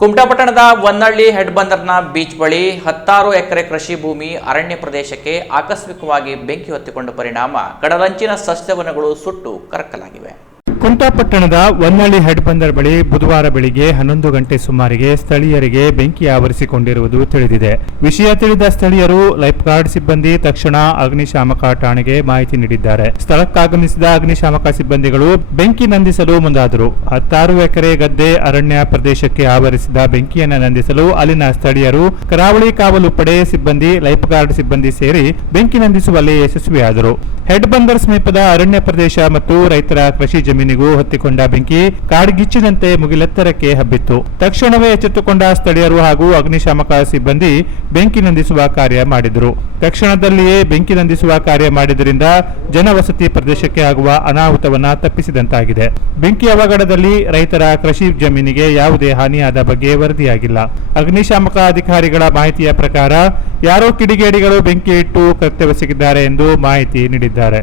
ಕುಮಟಾಪಟ್ಟಣದ Vannalli head ಬಂದರ್ನ beach ಬಳಿ ಹತ್ತಾರು ಎಕರೆ ಕೃಷಿ ಭೂಮಿ ಅರಣ್ಯ ಪ್ರದೇಶಕ್ಕೆ ಆಕಸ್ಮಿಕವಾಗಿ ಬೆಂಕಿ ಹೊತ್ತಿಕೊಂಡ ಪರಿಣಾಮ, ಕಡಲಂಚಿನ ಸಸ್ಯವನಗಳು ಸುಟ್ಟು ಕರಕಲಾಗಿವೆ. ಕುಂಟಾಪಟ್ಟಣದ ವನ್ನಳ್ಳಿ ಹೆಡ್ ಬಂದರ್ ಬಳಿ ಬುಧವಾರ ಬೆಳಿಗ್ಗೆ ಹನ್ನೊಂದು ಗಂಟೆ ಸುಮಾರಿಗೆ ಸ್ಥಳೀಯರಿಗೆ ಬೆಂಕಿ ಆವರಿಸಿಕೊಂಡಿರುವುದು ತಿಳಿದಿದೆ. ವಿಷಯ ತಿಳಿದ ಸ್ಥಳೀಯರು ಲೈಫ್ ಗಾರ್ಡ್ ಸಿಬ್ಬಂದಿ ತಕ್ಷಣ ಅಗ್ನಿಶಾಮಕ ಠಾಣೆಗೆ ಮಾಹಿತಿ ನೀಡಿದ್ದಾರೆ. ಸ್ಥಳಕ್ಕಾಗಮಿಸಿದ ಅಗ್ನಿಶಾಮಕ ಸಿಬ್ಬಂದಿಗಳು ಬೆಂಕಿ ನಂದಿಸಲು ಮುಂದಾದರು. ಹತ್ತಾರು ಎಕರೆ ಗದ್ದೆ ಅರಣ್ಯ ಪ್ರದೇಶಕ್ಕೆ ಆವರಿಸಿದ ಬೆಂಕಿಯನ್ನು ನಂದಿಸಲು ಅಲ್ಲಿನ ಸ್ಥಳೀಯರು ಕರಾವಳಿ ಕಾವಲು ಪಡೆ ಸಿಬ್ಬಂದಿ ಲೈಫ್ ಗಾರ್ಡ್ ಸಿಬ್ಬಂದಿ ಸೇರಿ ಬೆಂಕಿ ನಂದಿಸುವಲ್ಲಿ ಯಶಸ್ವಿಯಾದರು. ಹೆಡ್ ಬಂದರ್ ಸಮೀಪದ ಅರಣ್ಯ ಪ್ರದೇಶ ಮತ್ತು ರೈತರ ಕೃಷಿ ಜಮೀನಿಗೂ ಹೊತ್ತಿಕೊಂಡ ಬೆಂಕಿ ಕಾಡ್ಗಿಚ್ಚಿನಂತೆ ಮುಗಿಲೆತ್ತರಕ್ಕೆ ಹಬ್ಬಿತ್ತು. ತಕ್ಷಣವೇ ಎಚ್ಚೆತ್ತುಕೊಂಡ ಸ್ಥಳೀಯರು ಹಾಗೂ ಅಗ್ನಿಶಾಮಕ ಸಿಬ್ಬಂದಿ ಬೆಂಕಿ ನಂದಿಸುವ ಕಾರ್ಯ ಮಾಡಿದರು. ತಕ್ಷಣದಲ್ಲಿಯೇ ಬೆಂಕಿ ನಂದಿಸುವ ಕಾರ್ಯ ಮಾಡಿದ್ದರಿಂದ ಜನವಸತಿ ಪ್ರದೇಶಕ್ಕೆ ಆಗುವ ಅನಾಹುತವನ್ನು ತಪ್ಪಿಸಿದಂತಾಗಿದೆ. ಬೆಂಕಿ ಅವಘಡದಲ್ಲಿ ರೈತರ ಕೃಷಿ ಜಮೀನಿಗೆ ಯಾವುದೇ ಹಾನಿಯಾದ ಬಗ್ಗೆ ವರದಿಯಾಗಿಲ್ಲ. ಅಗ್ನಿಶಾಮಕ ಅಧಿಕಾರಿಗಳ ಮಾಹಿತಿಯ ಪ್ರಕಾರ, ಯಾರೋ ಕಿಡಿಗೇಡಿಗಳು ಬೆಂಕಿ ಇಟ್ಟು ಕರ್ತವ್ಯವೆಸಗಿದ್ದಾರೆ ಎಂದು ಮಾಹಿತಿ ನೀಡಿದ್ದಾರೆ.